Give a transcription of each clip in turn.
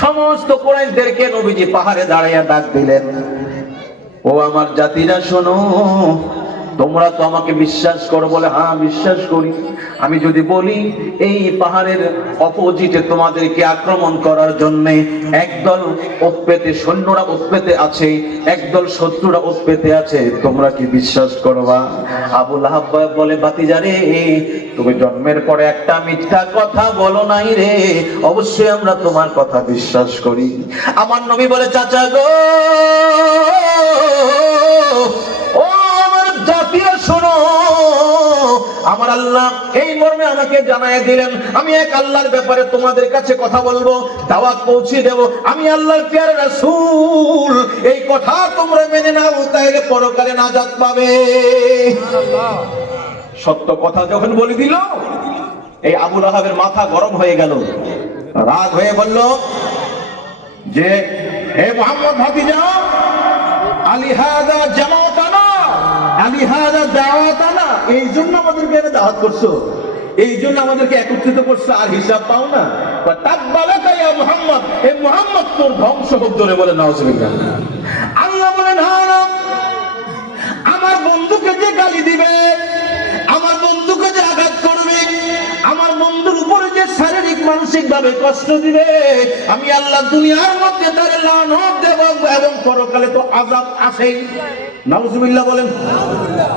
সমস্ত কুরাইশদেরকে নবীজি পাহাড়ে দাঁড়িয়ে ডাক দিলেন, ও আমার জাতিরা শোনো, তোমরা তো আমাকে বিশ্বাস করো বলে, হ্যাঁ বিশ্বাস করি। আমি যদি বলি এই পাহাড়ের অপোজিটে তোমাদেরকে আক্রমণ করার জন্য একদল উৎপেতে সৈন্যরা উৎপেতে আছে, একদল শত্রুরা উৎপেতে আছে, তোমরা কি বিশ্বাস করবা? আবু লাহাব বলে, ভাতিজারে তুমি জন্মের পরে একটা মিথ্যা কথা বলো নাই রে, অবশ্যই আমরা তোমার কথা বিশ্বাস করি। আমার নবী বলে, চাচা গো, ও আমার জাতিরা শোনো, আমার আল্লাহ এই মর্মে আমাকে জানায় দিলেন, আমি এক আল্লাহর ব্যাপারে তোমাদের কাছে কথা বলবো, দাওয়াত পৌঁছে দেব, আমি আল্লাহর প্যারা রাসূল, এই কথা তোমরা মেনে নাও, তাইলে পরকালে নাজাত পাবে। সত্য কথা যখন বলে দিল, এই আবু লাহাবের মাথা গরম হয়ে গেল, রাগ হয়ে বলল যে, হে মুহাম্মদ ভাতিজা, আলিহাযা জামাতানা আলিহাযা দাওয়াতানা, এই জন্য আমাদেরকে দাওয়াত করছো, এই জন্য আমাদেরকে একত্রিত করছো, আর হিসাব পাও না? তাকবালাকা ইয়া মুহাম্মদ, হে মুহাম্মদ তোর ধ্বংস হোক। ধরে বলে নাউজুবিল্লাহ। আল্লাহ বলেন, না না, আমার বন্ধুকে যে গালি দিবে, আমার বন্ধুকে যে আঘাত করবে, আমার বন্ধুর উপরে যে শারীরিক মানসিক ভাবে কষ্ট দিবে, আমি আল্লাহ দুনিয়ার মধ্যে তার লানত দেব এবং পরকালে তো আযাব আসেই। নাউজুবিল্লাহ বলেন।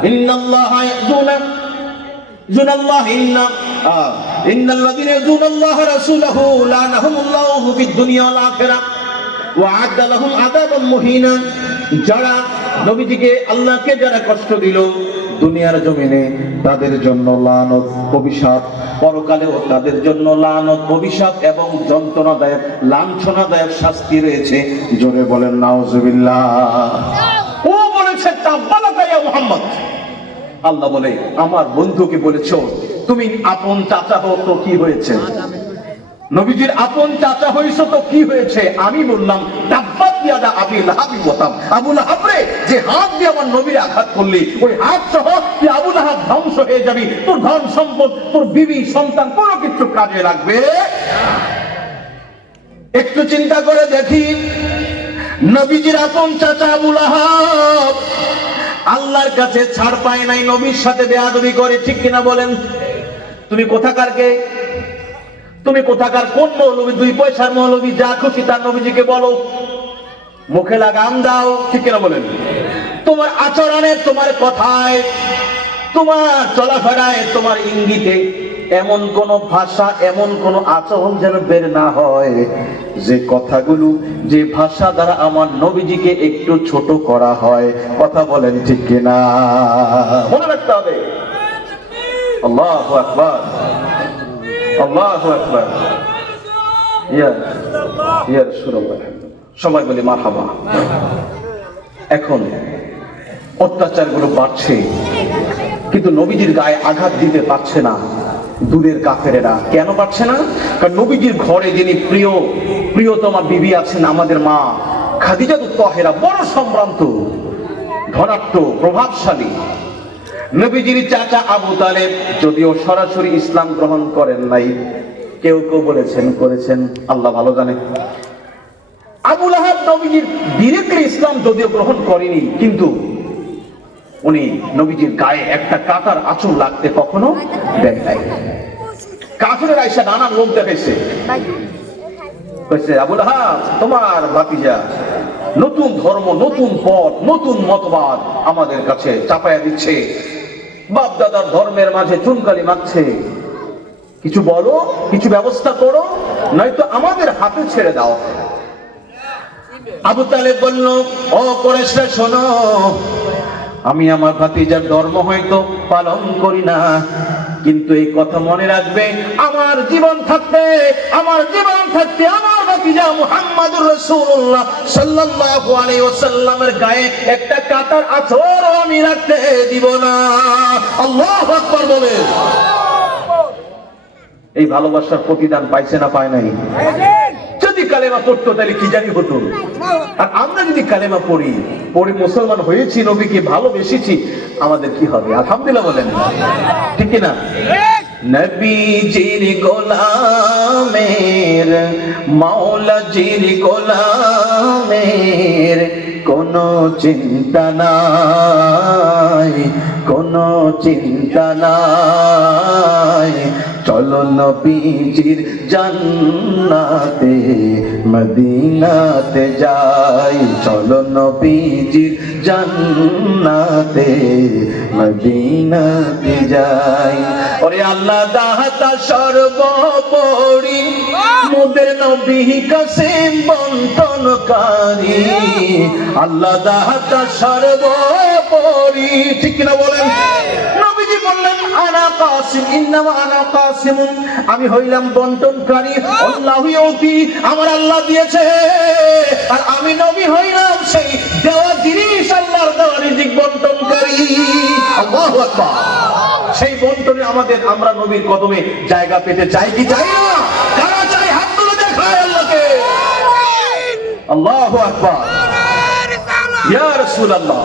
ইন্নাল্লাহা ইন্নাল্লাযীনা ইয়াযুনাল্লাহা রাসূলাহু লানাহুমুল্লাহু ফিদ দুনিয়া ওয়াল আখিরাহ ওয়া আ'আদ্দা লাহুম আযাবান মুহিনা। যারা নবীজিকে, আল্লাহকে যারা কষ্ট দিল দুনিয়ার জমিনে, তাদের জন্য লানত অভিশাপ, পরকালেও তাদের জন্য লানত অভিশাপ এবং যন্ত্রণাদায়ক লাঞ্ছনাদায়ক শাস্তি রয়েছে। জোরে বলেন নাউজুবিল্লাহ। ও বলেছে, তাকবালাকা ইয়া মুহাম্মদ, আল্লাহ বলে আমার বন্ধুকে বলেছো তুমি আপন চাচা হও, তো কি হয়েছে? নবীজির আপন চাচা হইছো তো কি হয়েছে? আমি বললাম, তাব্বাত ইয়াদা আবি লাহাব ওয়া তাব, আবু লাহাব রে, যে হাত দিয়ে আমার নবীর আঘাত করলি, ওই হাত সহ তুই আবু লাহাব ধ্বংস হয়ে যাবি, তোর ধন সম্পদ, তোর বিবি সন্তান কোনো কিছু কাজে লাগবে। একটু চিন্তা করে দেখি, নবীজির আপন চাচা আবু লাহাব আল্লাহর কাছে ছাড় পায় নাই, নবীর সাথে বেয়াদবি করে, ঠিক কিনা বলেন? তুমি কোথাকার কে? তুমি কোথাকার কোন মৌলবী? 2 পয়সার মৌলবী, যা খুশি তার নবীজিকে বলো, মুখে লাগাম দাও, ঠিক কিনা বলেন? তোমার আচরণে, তোমার কথায়, তোমার চলাফেরায়, তোমার ইঙ্গিতে এমন কোন ভাষা, এমন কোন আচরণ যেন বের না হয় যে কথাগুলো, যে ভাষা দ্বারা আমার নবীজিকে একটু ছোট করা হয়। কথা বলেন ঠিক কিনা? মনে রাখতে হবে। আল্লাহু আকবার, আল্লাহু আকবার, ইয়া ইয়া রাসূলুল্লাহ। সবাই বলি মারহাবা। এখন অত্যাচারগুলো বাড়ছে, কিন্তু নবীজির গায়ে আঘাত দিতে পারছে না দূরের কাফেরেরা। কেন পারছে না? কারণ নবীজির ঘরে যিনি প্রিয়তমা বিবি আছেন, আমাদের মা খাদিজাতুত তাহেরা, বড় সম্ভ্রান্ত, ধনাঢ্য, প্রভাবশালী। নবীজির চাচা আবু তালেব যদিও সরাসরি ইসলাম গ্রহণ করেন নাই, কেউ কেউ বলেছেন করেছেন, আল্লাহ ভালো জানে। আবু লাহাব নবীজির ডিরেক্টলি ইসলাম যদিও গ্রহণ করেনি, কিন্তু উনি নবীজির গায়ে একটা কাঁটার আঁচড় লাগতে কখনো দেন নাই। কাফেরের আয়েশা নানান লোক দেখেছে, আবু লাহাব তোমার ভাতিজা নতুন ধর্ম, নতুন পথ, নতুন মতবাদ আমাদের কাছে চাপায়া দিচ্ছে, বাপ দাদার ধর্মের মাঝে চুনকালি মাখছে, কিছু বলো, কিছু ব্যবস্থা করো, নয়তো আমাদের হাতে ছেড়ে দাও। আবু তালেব বলল, ও কুরাইশরা শোনো, আমি আমার ভাতিজার ধর্ম হয়তো পালন করি না, কিন্তু এই কথা মনে রাখবে, আমার জীবন থাকতে আমার ভাতিজা মুহাম্মদুর রাসূলুল্লাহ সাল্লাল্লাহু আলাইহি ওয়াসাল্লামের গায়ে একটা কাঁটার আঁচড় আমি রাখতে দিব না। আল্লাহু আকবার বলে। এই ভালোবাসার প্রতিদান পাইছে না পায় নাই? যদি কালেমা পড়তো তাহলে কি জানি হতো। আর আমরা যদি কালেমা পড়ি, মুসলমান হয়েছি, নবীকে ভালোবেসেছি, আমাদের কি হবে? আলহামদুলিল্লাহ বলেন, ঠিক কিনা? নবীজির গোলামের মাওলাজির গোলামের কোনো চিন্তা নাই, কোনো চিন্তা নাই। চলো নবীজির জান্নাতে মদিনাতে যাই, চলো নবীজির জান্নাতে মদিনাতে যাই। ওরে আল্লাহ দাতা সর্বোপরি মোদের নবী কাসেম বন্টনকারী, আল্লাহ দাতা সর্বোপরি, ঠিক কিনা বলেন? নবীজি বললেন আনা কাসিম, ইন্নামা আনা কাসিমুন, আমি হইলাম বন্টনকারী। আল্লাহু ইউতি, আমার আল্লাহ দিয়েছে, আর আমি নবী হইলাম সেই দেওয়া জিনিস, আল্লাহর দেওয়া রিজিক বন্টনকারী। আল্লাহু আকবার। সেই বন্টনে আমাদের, আমরা নবীর কদমে জায়গা পেতে চাই কি চাই না? কারা চাই হাত তুলে দেখায় আল্লাহকে। আল্লাহু আকবার। ইয়া রাসূলুল্লাহ,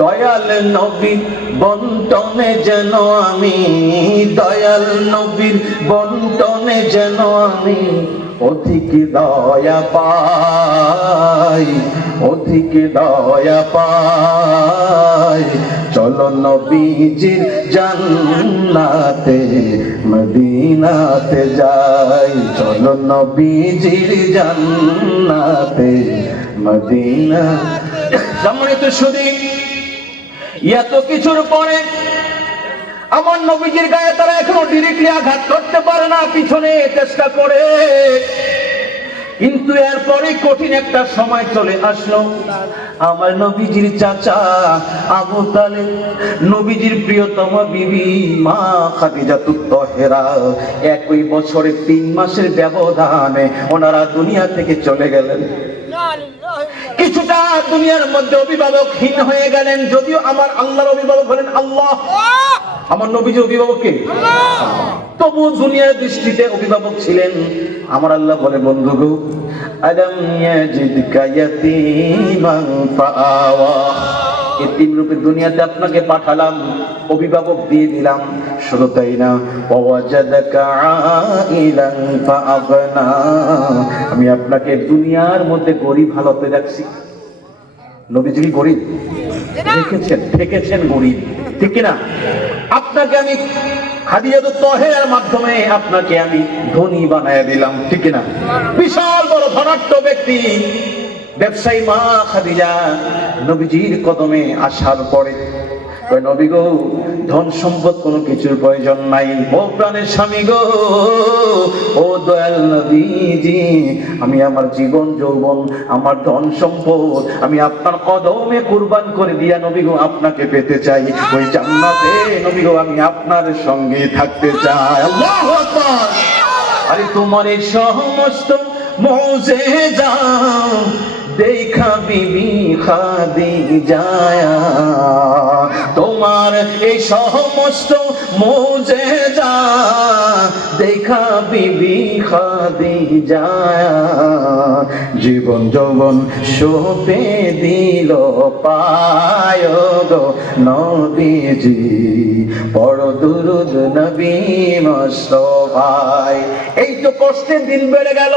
দয়াল নবীর বন্টনে যেন আমি, দয়াল নবীর বন্টনে যেন আমি অধিক দয়া পাই, অধিক দয়া পাই। চলো নবীজির জান্নাতে মদিনাতে যাই, চলো নবীজির জান্নাতে মদিনা। সম্মানিত সুধী, এত কিছুর পরে আমার নবীজির গায়ে তারা এখনো ডিরেক্টলি আঘাত করতে পারে না, পিছনে চেষ্টা করে। কিন্তু এরপরে কঠিন একটা সময় চলে আসলো। আমার নবীজির চাচা আবু তালেব, নবীজির প্রিয়তম বিবি মা খাদিজাতুত তাহেরা, একই বছরে 3 মাসের ব্যবধানে ওনারা দুনিয়া থেকে চলে গেলেন। কিছুটা দুনিয়ার মধ্যে অভিভাবকহীন হয়ে গেলেন, যদিও আমার আল্লাহর অভিভাবক হলেন আল্লাহ, আমার নবীজির অভিভাবক কে? তবু দুনিয়ার দৃষ্টিতে অভিভাবক ছিলেন আমার আল্লাহ। বলে বন্ধু গো, আলাম ইয়াজিদকা ইয়াতীমান ফাআওয়া, এতিম রূপে দুনিয়াতে আপনাকে পাঠালাম, অভিভাবক দিয়ে দিলাম। শুধু তাই না, ওয়াজাদাকা আইলান ফাআগনা, আমি আপনাকে দুনিয়ার মধ্যে গরিব হালতে রাখছি। নবীজি কি গরিব? দেখেছেন, দেখেছেন গরিব, ঠিক কিনা? আপনাকে আমি খাদিজাতুত তাহেরার মাধ্যমে আপনাকে আমি ধনী বানায় দিলাম, ঠিক কিনা? বিশাল বড় ধনাঢ্য ব্যক্তি ব্যবসায়ী মা খাদিজা নবীজির কদমে আসার পরে কই, নবী গো, ধন সম্পদ কোনো কিছুর প্রয়োজন নাই, ও প্রাণের স্বামী গো, ও দয়াল নবীজি, আমি আমার জীবন যৌবন, আমার ধন সম্পদ আমি আপনার কদমে কুরবান করে দিয়া নবী গো আপনাকে পেতে চাই, ওই জান্নাতে নবী গো আমি আপনার সঙ্গে থাকতে চাই। আল্লাহু আকবার। আরে তোমার এই সমস্ত মুজিজা দেখা বিবি খাদিজা, তোমার এই সমস্ত মুজিজা দেখা বিবি খাদিজা, জীবন যৌবন সঁপে দিল পায় গো নবীজি, বড় দুরুদ নবী মুস্তাফায়। এই তো কষ্টের দিন বেড়ে গেল।